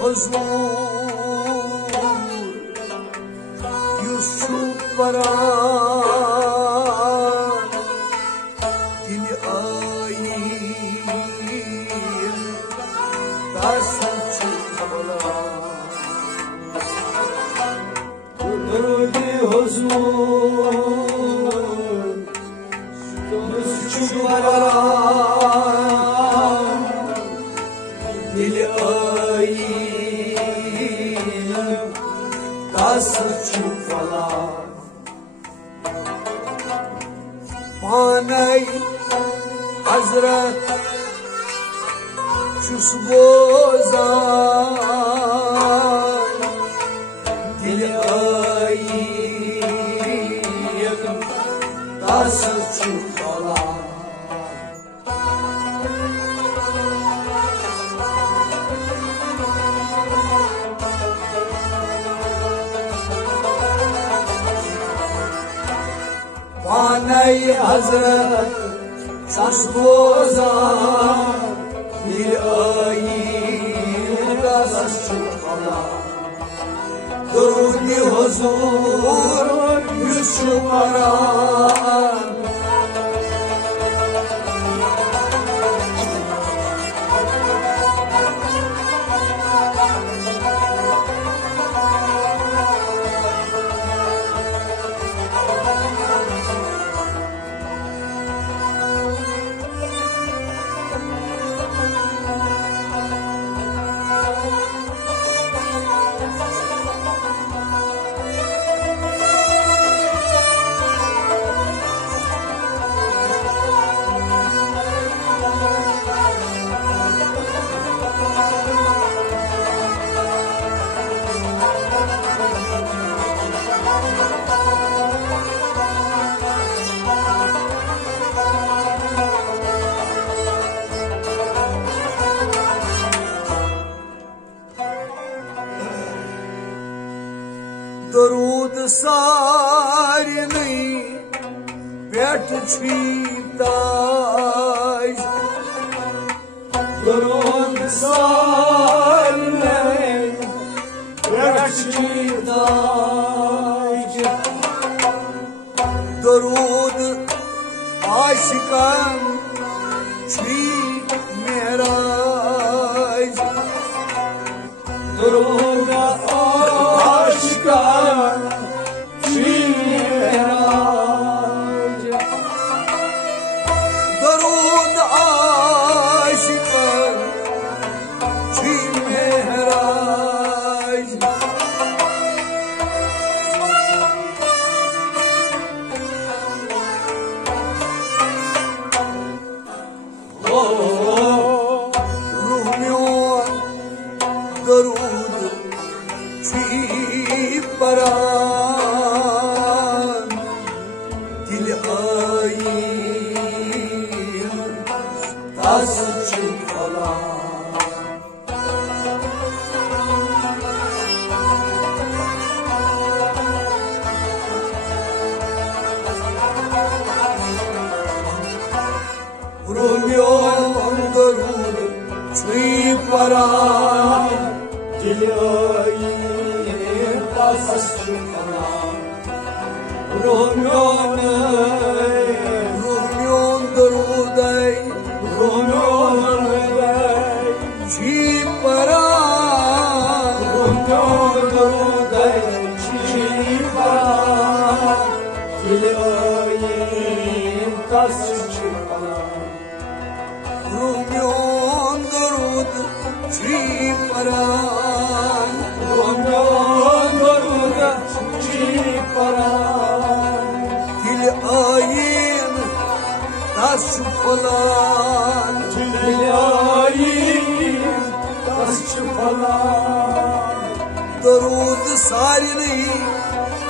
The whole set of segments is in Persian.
huzur yüz çuvaran dili ayın tasın çuvaran durdi huzur yüz çuvaran dili ayın tasın çuvaran Panay Hazret çus bozan dili ayın tasın çuvalan Panay Hazret çus bozan dili ayın tasın çuvalan durdi huzur yüz çuvaran درود سارنی پیٹ چھیتاش درود سارنی پیٹ چھیتاش درود عاشقان چھی معراج درود عاشقان چھی معراج درود عاشقان چھی معراج روح میون درود چھی پران دل ayın tasın çuvalan ruh میون درود چھی پران دل ayın tasın çuvalan ruh میون درودی ruh میون چھی پران ruh میون درودی چھی پران دل ayın tasın çuvalan ruh میون درود چھی پران ruh میون درود چھی پران dil ayın tas çuvalan dil ayın tas çuvalan درود سارنی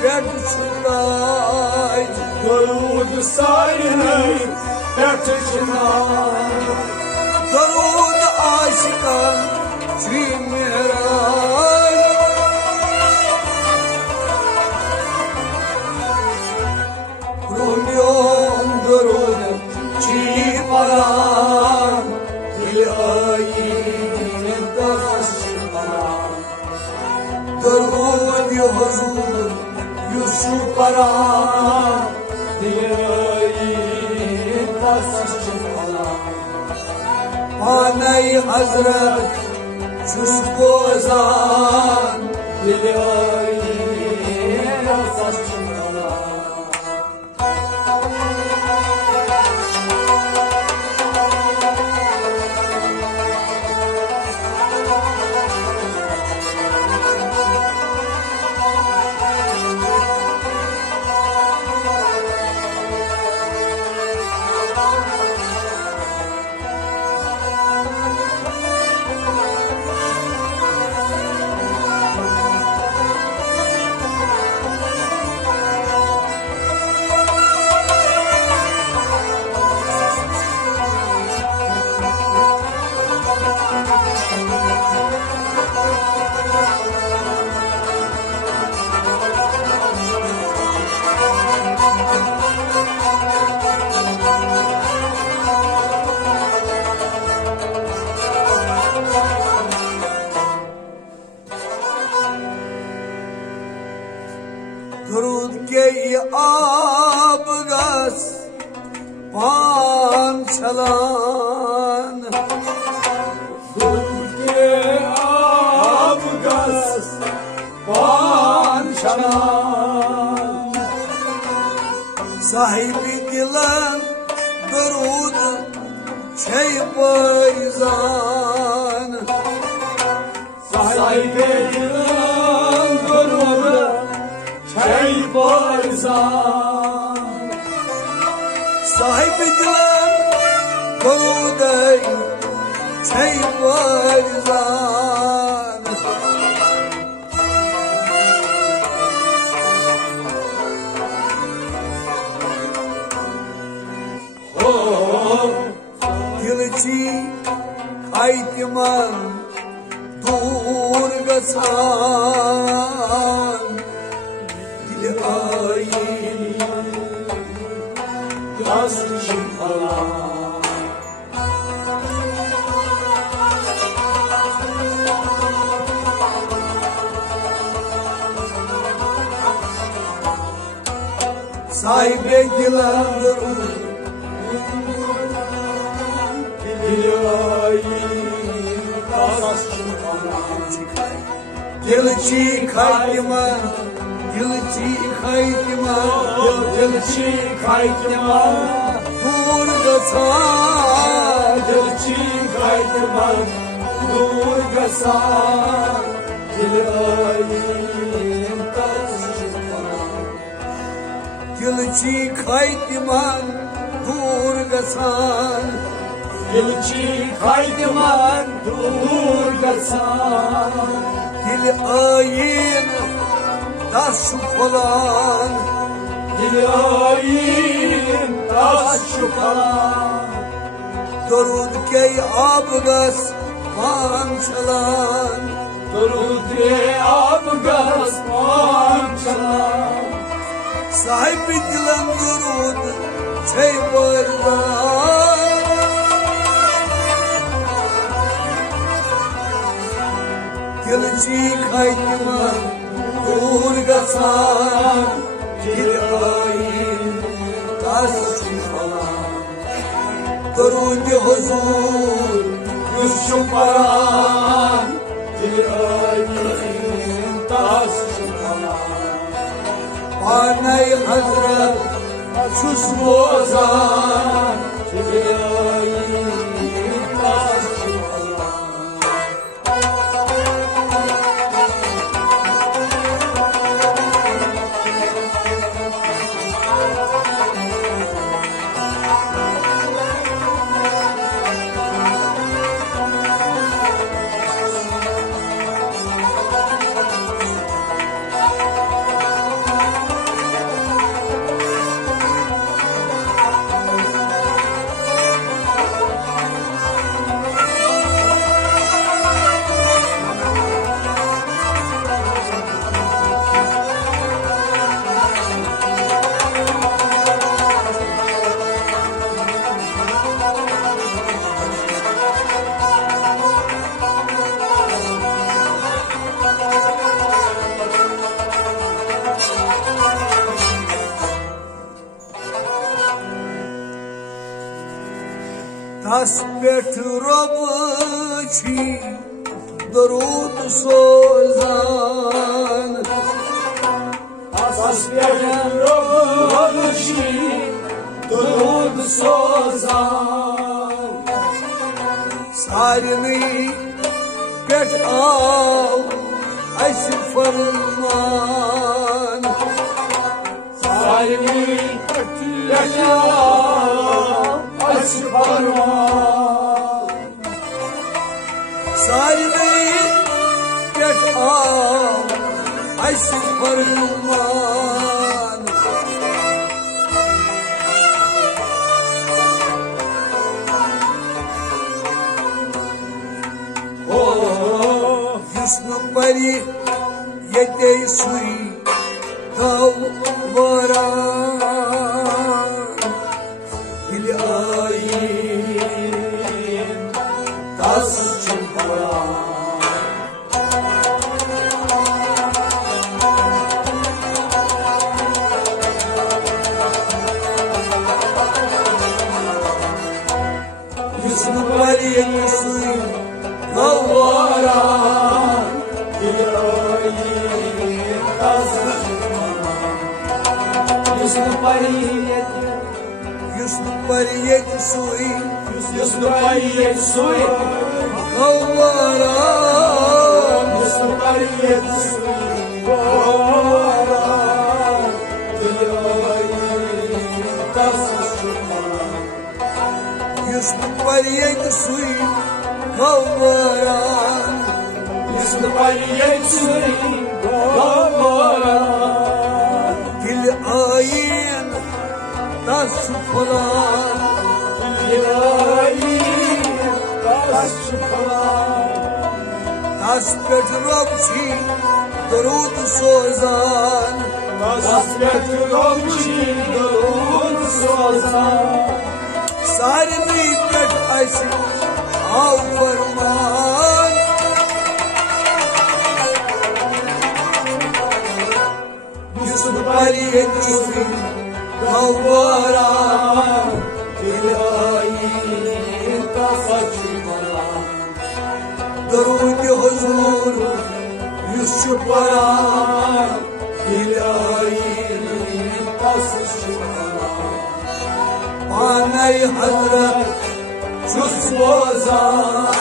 پیٹ چھیتاش درود سارنی پیٹ چھیتاش درود عاشقان چھی معراج ruh میون درود چھی پران دل ayın tasın çuvalan درود حضور یوسف بران دلایی دست آنای حضرت چوس بوزان دلایی دست درود که آب گس پان چلان درود که آب گس پان چلان صاحبی دلم درود چه پایزان صاحبی دلم درود چه پایزان صاحب دلم درود چه پایزان دلچی خایت من دور گسان دلایی دست شکلان صاحب دلم درود دلایی دست شکلان دلچی خایت من دلچی خایت من دور گسان دلچی خایت من دور گسان دلاییم دست شکلان دلچی خایت من دور گسان دلچی خایت من دور گسان دلاییم دست شکلان دلاییم دست شکلان درود که آب گس پان چلان درود که آب گس پان چلان صاحب دلم درود چه پایزان دلچی خایت من دور گسان دلاییم دست شکلان درود حضور یوسف بران دلاییم دست شکلان آنای حضرت چوس بوزان دلاییم دست شکلان Tasbet Rabbi درود سوزان Tasbet Rabbi درود سوزان Sarmi pet al aisi farman Sarmi pet al aisi farman Sarmi pet al aisi farman Pari yete sui tavaran ilahi tas chumparan Yusuf pari yete sui tavaran Yusuf Pariyet Sui Kavara Yusuf Pariyet Sui Kavara Yusuf Pariyet Sui Kavara Yusuf Pariyet Sui Kavara Dil ayin tas falan Dil ayin tas falan Tasbet Rabbi درود سوزان Tasbet Rabbi درود سوزان Sarmi pet aisi av farman Yusuf Pariyet Sui Kavara Dilayi tasachmala Darud huzur Yusuf Pariyet Dilayi tasachmala Anay Hazret Çusbozan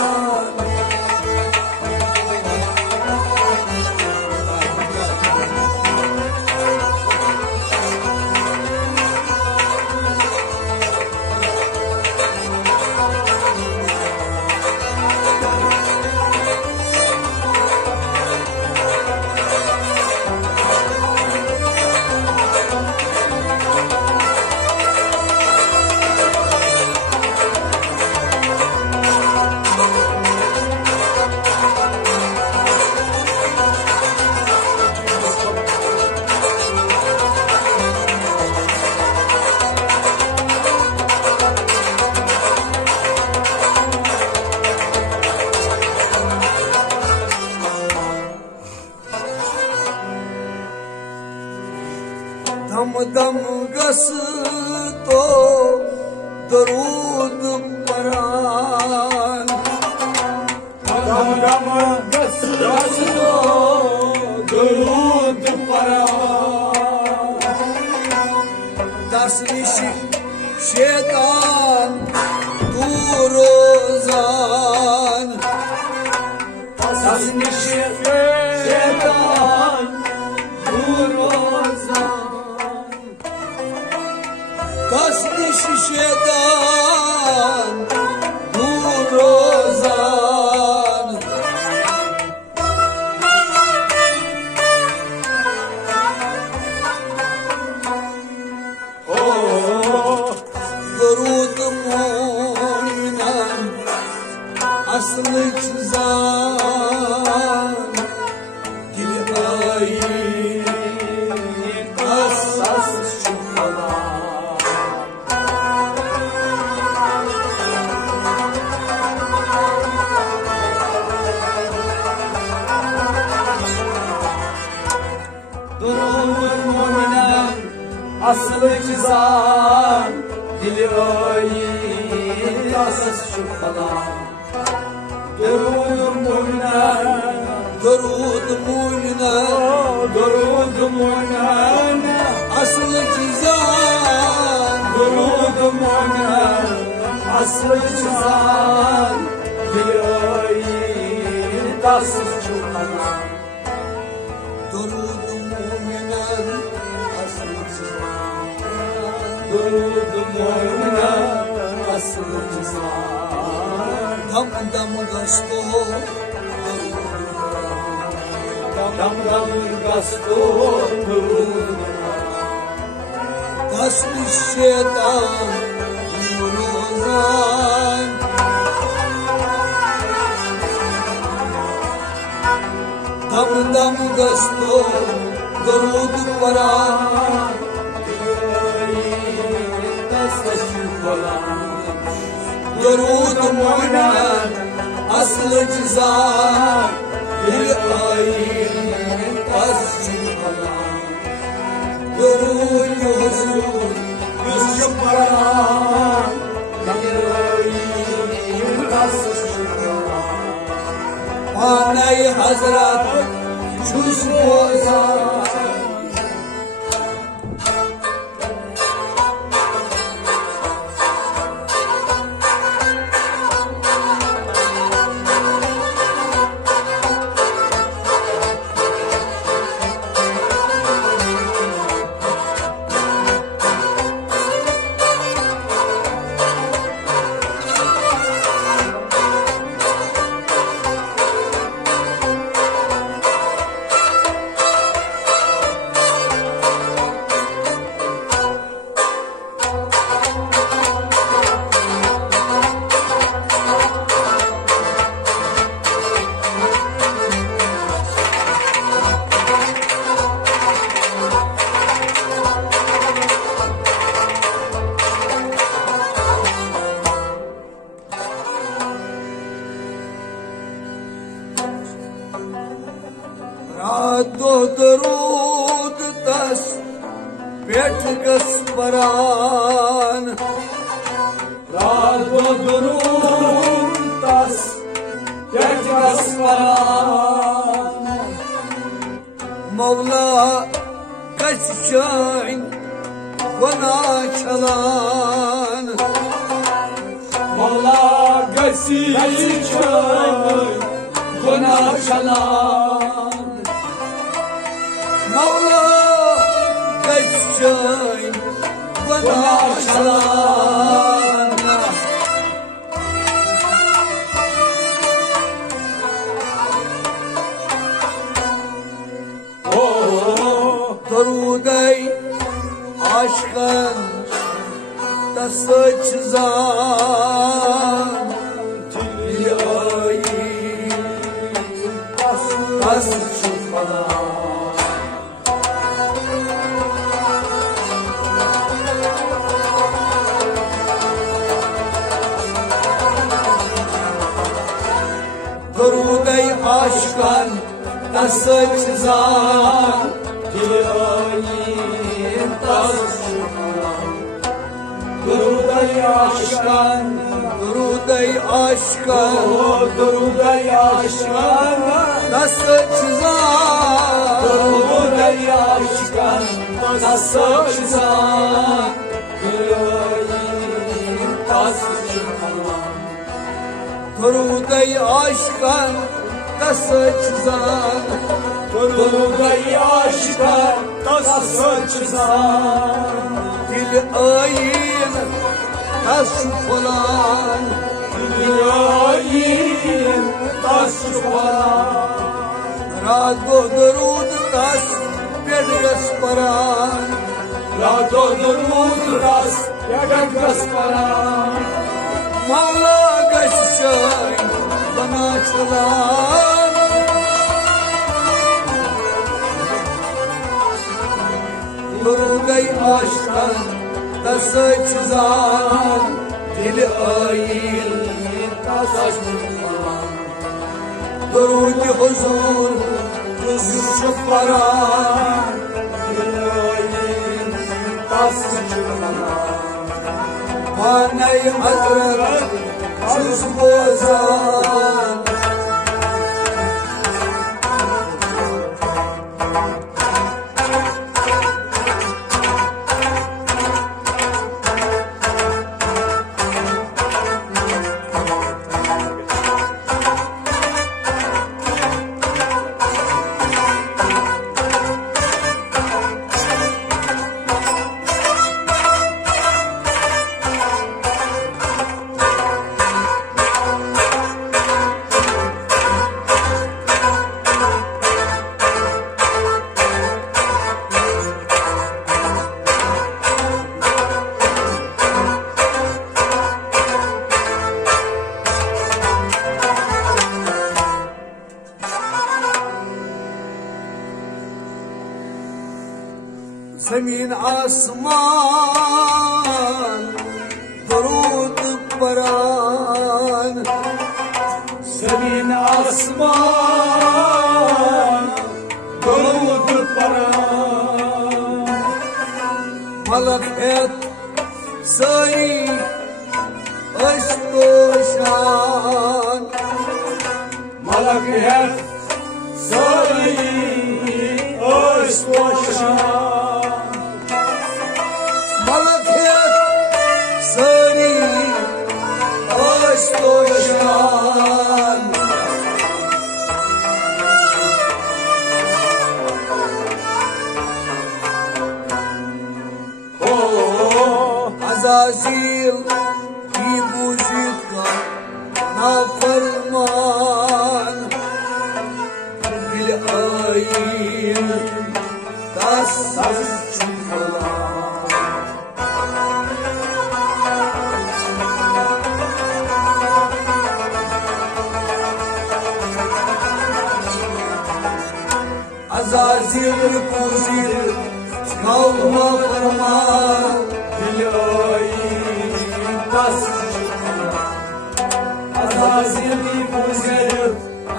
Dam dam gasto darud paran Dam dam gasto darud paran Dasnishi şeytan durozan Dasnishi şeytan durozan Tasnishi şeytan durozan Darud mu'minan aslı çizan Dil ayin asas şufalan Durur mu'minen aslı çizan Dili ayin tasız şufalar Durud muyna aslı çizan Durud muyna aslı çizan Diyoyin tasız şufalar Durud muyna aslı çizan Durud muyna aslı çizan Dam dam gasto Dam dam gasto Kasmış şeytan yumruğundan Dam dam gasto Durud paran Durud muyna aslı cizan Bir ayin tascil falan Durud huzur Yüzüm paran Bir ayin tascil falan Panay hazrat Çüz bozar Rado durud tas Petgas paran Rado durud tas Petgas paran Mevla kaçışın Bana çalan Mevla kaçışın Bana çalan Mevla kaçışın Bana çalan Durud-ey aşkın Tası çizan Diyoyin Tası çizan Durud-ey aşkın Tası çizan Diyoyin Tası çizan Durud-ey aşkın Durud-ey aşkın Durud-ey aşkın Tası çizan Durud-ey aşkın Tası çizan Diyoyin Tası çizan Durud-ey aşkın Tası çizan Durud-ey aşkın Tası çizan Dil ayin Taşı falan Dil ayin Taşı falan Rado durud tas Petgas paran Rado durud tas Petgas paran Mevla kaçışın Bana çalan Durud-ey aşkın Tası çizan Dil ayin Taşı falan Durud huzur Yüzüm paran Dil ayin Taşı falan Haney Hazret Cüz bozan زمین آسمان درود بران زمین آسمان درود بران ملکت سری عشق و شان ملکت سری عشق و شان Azazil ki vücudka naferman bil ayin das çıkalan Azazil kuzil kalma ferman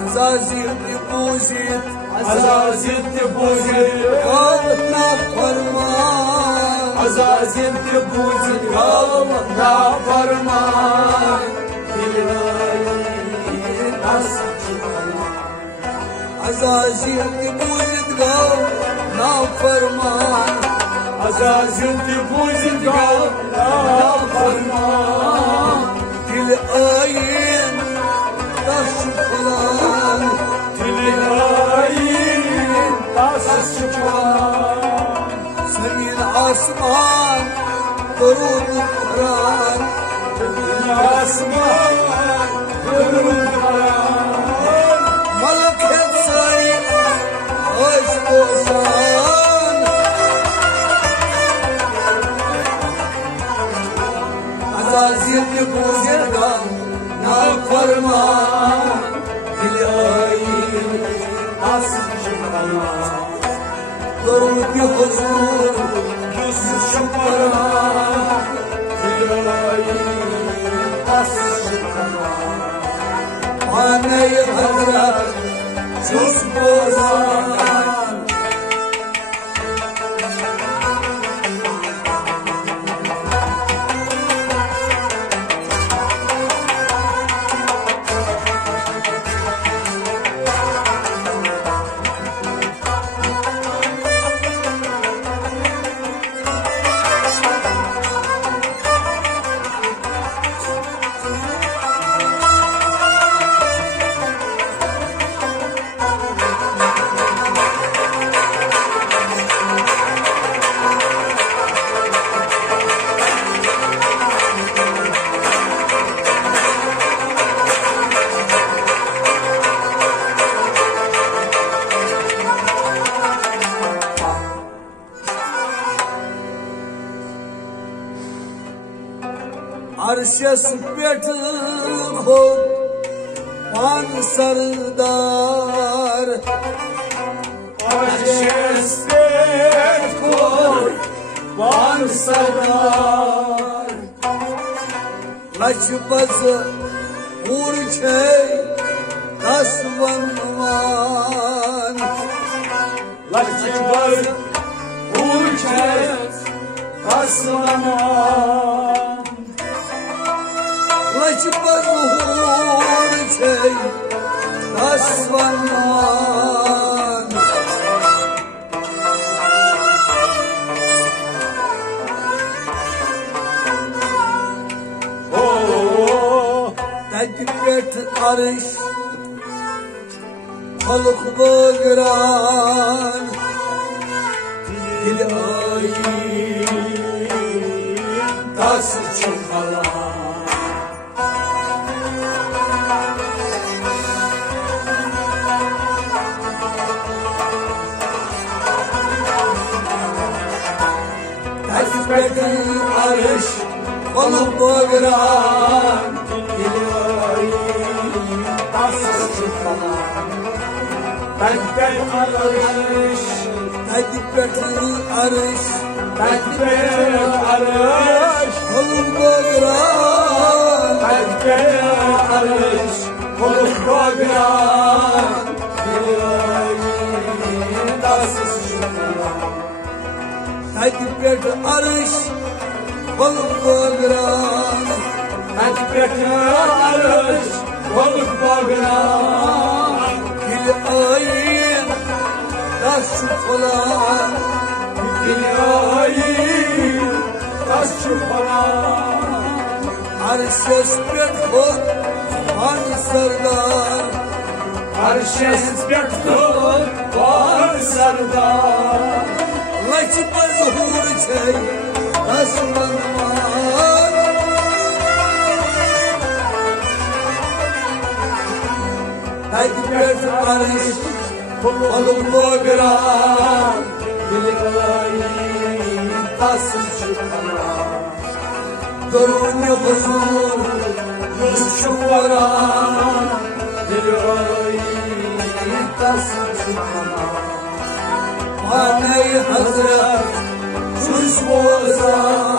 Azazil depozit, Azazil depozit, kalma farman. Azazil depozit, kalma farman. Bilayi nasıl çıkalan? Azazil depozit, kalma farman. Azazil depozit, kalma farman. Bilayi Şükran, dileğin tas şükran. Senin asman, durur Kur'an. Senin asman, durur Kur'an. Malaket sayı, aşk olsan. Azazil bu zirgan, naferman. Durur ki huzur, yüzsüz şükran. Dilayi nasıl çıkalan? Haney Hazret cüz bozan Arşes peti khod pan sardar Arşes peti khod pan sardar Lachbaz urche dasvanman Lachbaz urche dasvanman ظهور چی دستوان تکبیت عرش خلق بگران دل آیی دست چخلان تکبیت عرش خلق بگران دل آیی دست چخلان تکبیت عرش تکبیت عرش تکبیت عرش خلق بگران تکبیت عرش خلق بگران دست چخلان تکبیت عرش خلق بگران تکبیت عرش خلق بگران دل آیین دست چخلان دل آیین دست چخلان عرش اسپیت خود بان سردار عرش اسپیت خود بان سردار لچ بظهور چی دستوان تکبیت عرش خلق بگران دل آیین دست چخلان درون حضور شوران دل آیین دست چخلان خانه حضرت خوشبوزان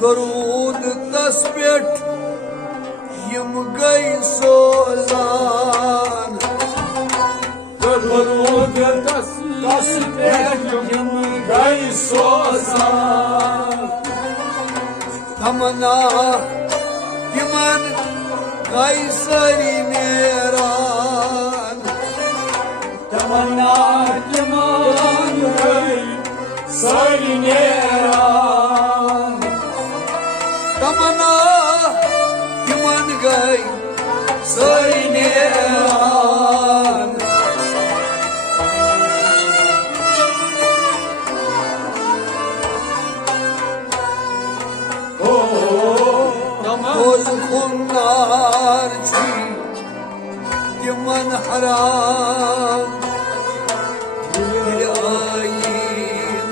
درود تسبیح یم گئی سوزان درود تسبیح یم گئی سوزان تمنا یمن گئی سری نیران تمنا یمن گئی سری نیران تمنا یمن گئی سری نیران توز خونار چی یمن حرام دل آیین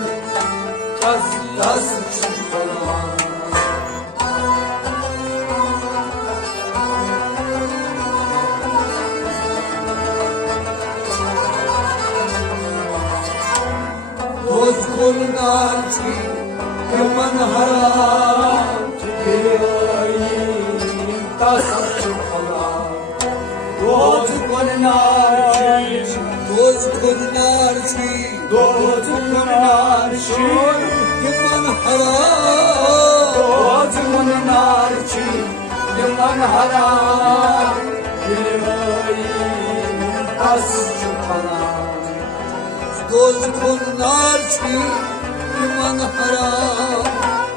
دست چخلان توز خونار چی یمن حرام دل آیین دست چخلان دوز کنار چی یمن حرام دوز کنار چی یمن حرام دل آیین دست چخلان دوز کنار چی یمن حرام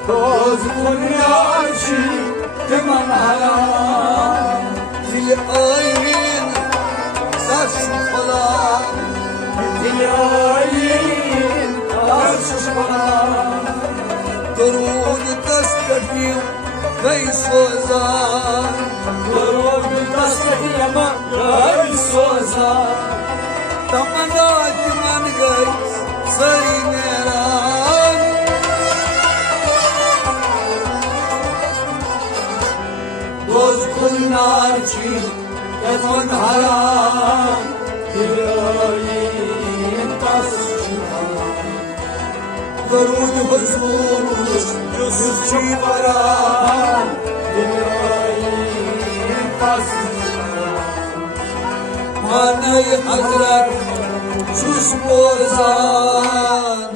دوز کنار چی یمن حرام دل آیین دست چخلان دل آیین شفيع كيسوزان درود تصفية ما كيسوزان تمنات من قيس سرينيران دوز كل نارشي يدون حرام دلائين تصفية درود حضور يسجي بران دلائين تصفية ماني حضرت شوش بوزان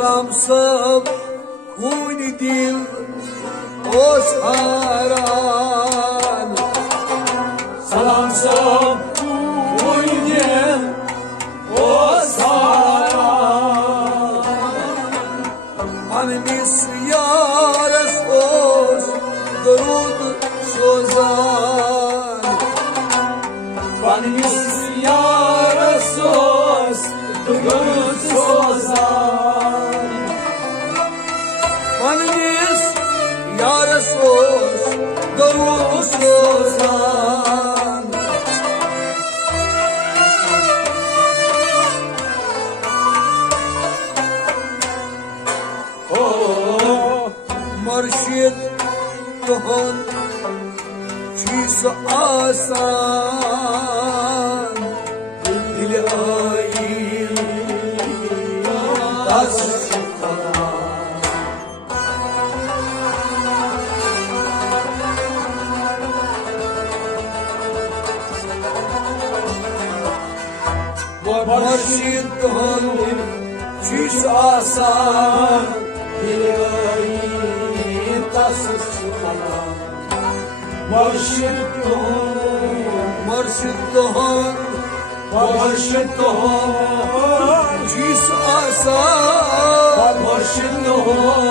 سلام سب کونی دل اوسهاران سلام سب کونی دل اوسهاران من میسیارس اوس درود سوزان من میسیارس اوس درود سوزان Annis ya Resul درود سوزان مرشد تهان چیز آسان دل آیی دست مرشد تهان چیز آسان دل آیی دست مرشد تهان چیز آسان مرشد تهان